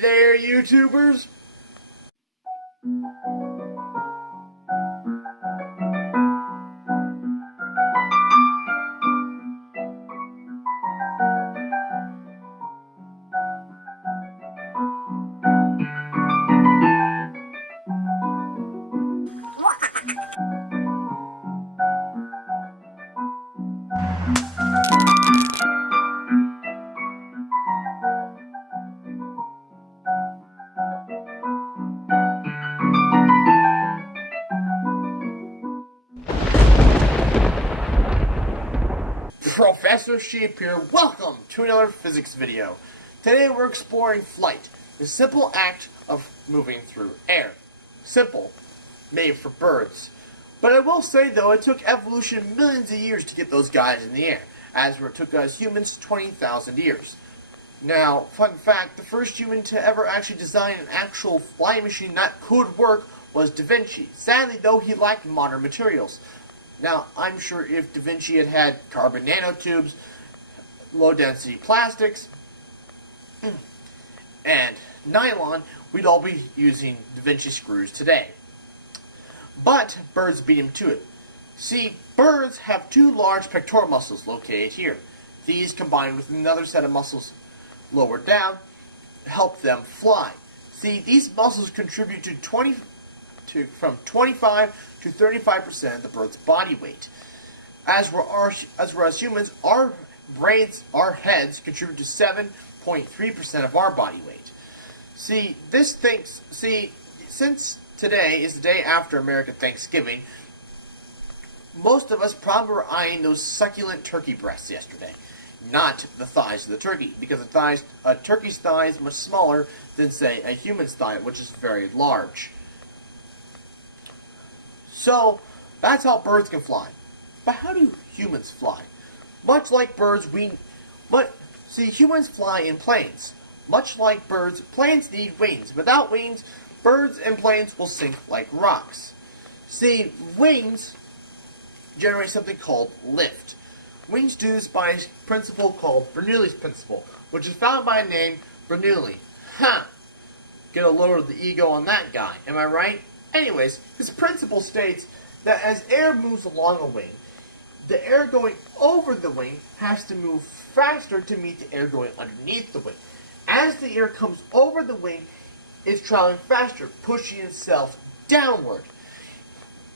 there, YouTubers! Professor Sheep here. Welcome to another physics video. Today we're exploring flight, the simple act of moving through air. Simple, made for birds. But I will say though, it took evolution millions of years to get those guys in the air, as it took us humans 20,000 years. Now, fun fact, the first human to ever actually design an actual flying machine that could work was Da Vinci. Sadly though, he lacked modern materials. Now, I'm sure if Da Vinci had had carbon nanotubes, low-density plastics, and nylon, we'd all be using Da Vinci screws today. But birds beat him to it. See, birds have two large pectoral muscles located here. These, combined with another set of muscles lower down, help them fly. See, these muscles contribute from 25 to 35% of the bird's body weight. As for humans, our brains, our heads, contribute to 7.3% of our body weight. Since today is the day after American Thanksgiving, most of us probably were eyeing those succulent turkey breasts yesterday, not the thighs of the turkey, because a turkey's thigh is much smaller than, say, a human's thigh, which is very large. So, that's how birds can fly. But how do humans fly? Much like birds, humans fly in planes. Much like birds, planes need wings. Without wings, birds and planes will sink like rocks. See, wings generate something called lift. Wings do this by a principle called Bernoulli's Principle, which is found by a name Bernoulli. Get a load of the ego on that guy, am I right? Anyways, his principle states that as air moves along a wing, the air going over the wing has to move faster to meet the air going underneath the wing. As the air comes over the wing, it's traveling faster, pushing itself downward,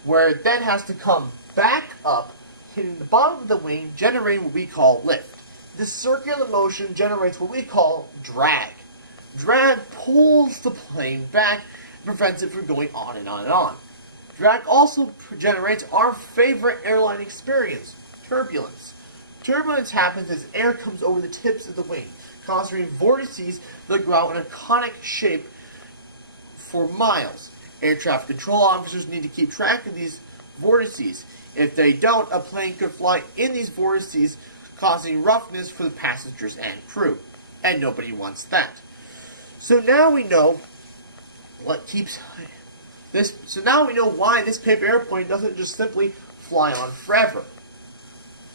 where it then has to come back up, hitting the bottom of the wing, generating what we call lift. This circular motion generates what we call drag. Drag pulls the plane back, prevents it from going on and on and on. Drag also generates our favorite airline experience, turbulence. Turbulence happens as air comes over the tips of the wing, causing vortices that go out in a conic shape for miles. Air traffic control officers need to keep track of these vortices. If they don't, a plane could fly in these vortices, causing roughness for the passengers and crew. And nobody wants that. So now we know what keeps this. So now we know why this paper airplane doesn't just simply fly on forever.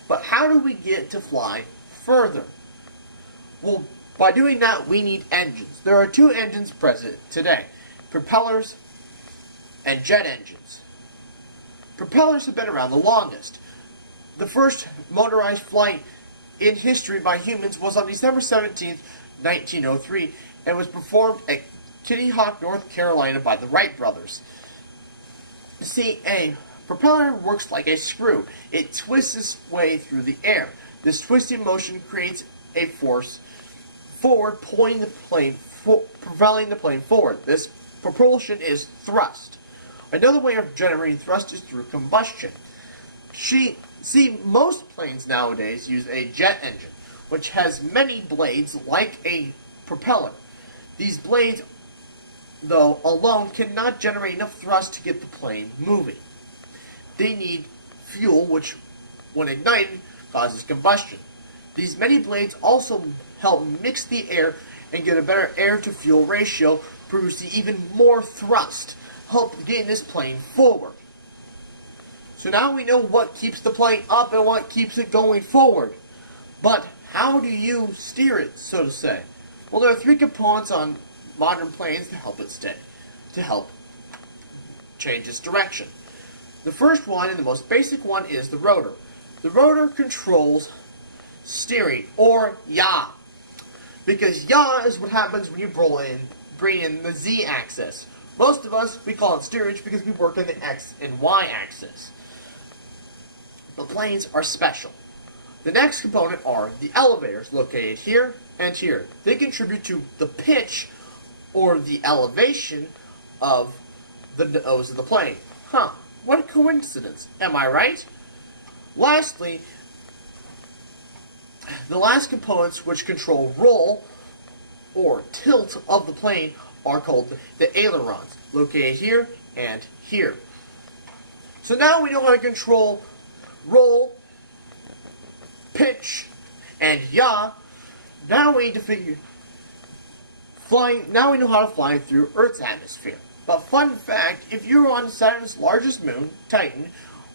But how do we get to fly further? Well, by doing that, we need engines. There are two engines present today: propellers and jet engines. Propellers have been around the longest. The first motorized flight in history by humans was on December 17th, 1903, and was performed at Kitty Hawk, North Carolina by the Wright brothers. See, a propeller works like a screw. It twists its way through the air. This twisting motion creates a force forward, propelling the plane forward. This propulsion is thrust. Another way of generating thrust is through combustion. Most planes nowadays use a jet engine, which has many blades like a propeller. These blades, though, alone cannot generate enough thrust to get the plane moving. They need fuel, which, when ignited, causes combustion. These many blades also help mix the air and get a better air-to-fuel ratio, producing even more thrust, help getting this plane forward. So now we know what keeps the plane up and what keeps it going forward. But how do you steer it, so to say? Well, there are three components on modern planes to help it stay, to help change its direction. The first one, and the most basic one, is the rotor. The rotor controls steering, or yaw. Because yaw is what happens when you bring in the z-axis. Most of us, we call it steerage because we work in the x and y axis. But planes are special. The next component are the elevators, located here and here. They contribute to the pitch, or the elevation, of the nose of the plane. Huh, what a coincidence, am I right? Lastly, the last components which control roll, or tilt, of the plane are called the ailerons, located here and here. So now we know how to control roll, pitch, and yaw. Now we need to now we know how to fly through Earth's atmosphere. But fun fact, if you're on Saturn's largest moon, Titan,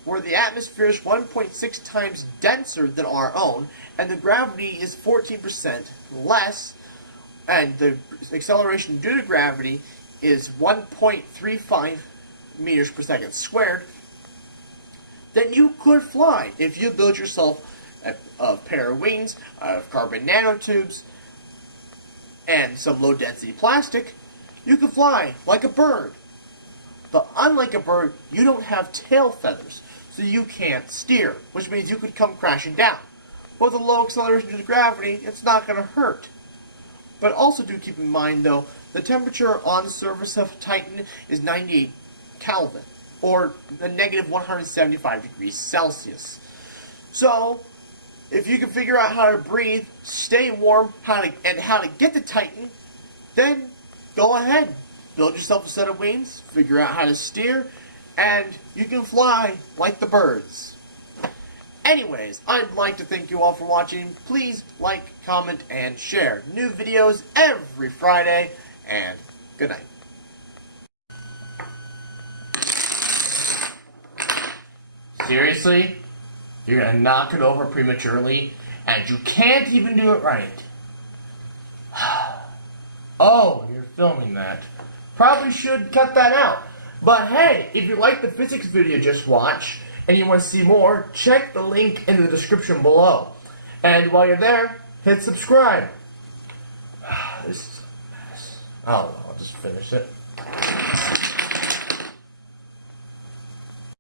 where the atmosphere is 1.6 times denser than our own, and the gravity is 14% less, and the acceleration due to gravity is 1.35 meters per second squared, then you could fly if you build yourself a pair of wings out of carbon nanotubes and some low-density plastic. You can fly like a bird. But unlike a bird, you don't have tail feathers, so you can't steer, which means you could come crashing down. With a low acceleration due to gravity, it's not going to hurt. But also do keep in mind, though, the temperature on the surface of Titan is 98 Kelvin, or a negative 175 degrees Celsius. So, if you can figure out how to breathe, stay warm, how to get to Titan, then go ahead. Build yourself a set of wings, figure out how to steer, and you can fly like the birds. Anyways, I'd like to thank you all for watching. Please like, comment, and share. New videos every Friday, and good night. Seriously? You're gonna knock it over prematurely, and you can't even do it right. Oh, you're filming that. Probably should cut that out. But hey, if you like the physics video just watched, and you want to see more, check the link in the description below. And while you're there, hit subscribe. This is a mess. Oh, I'll just finish it.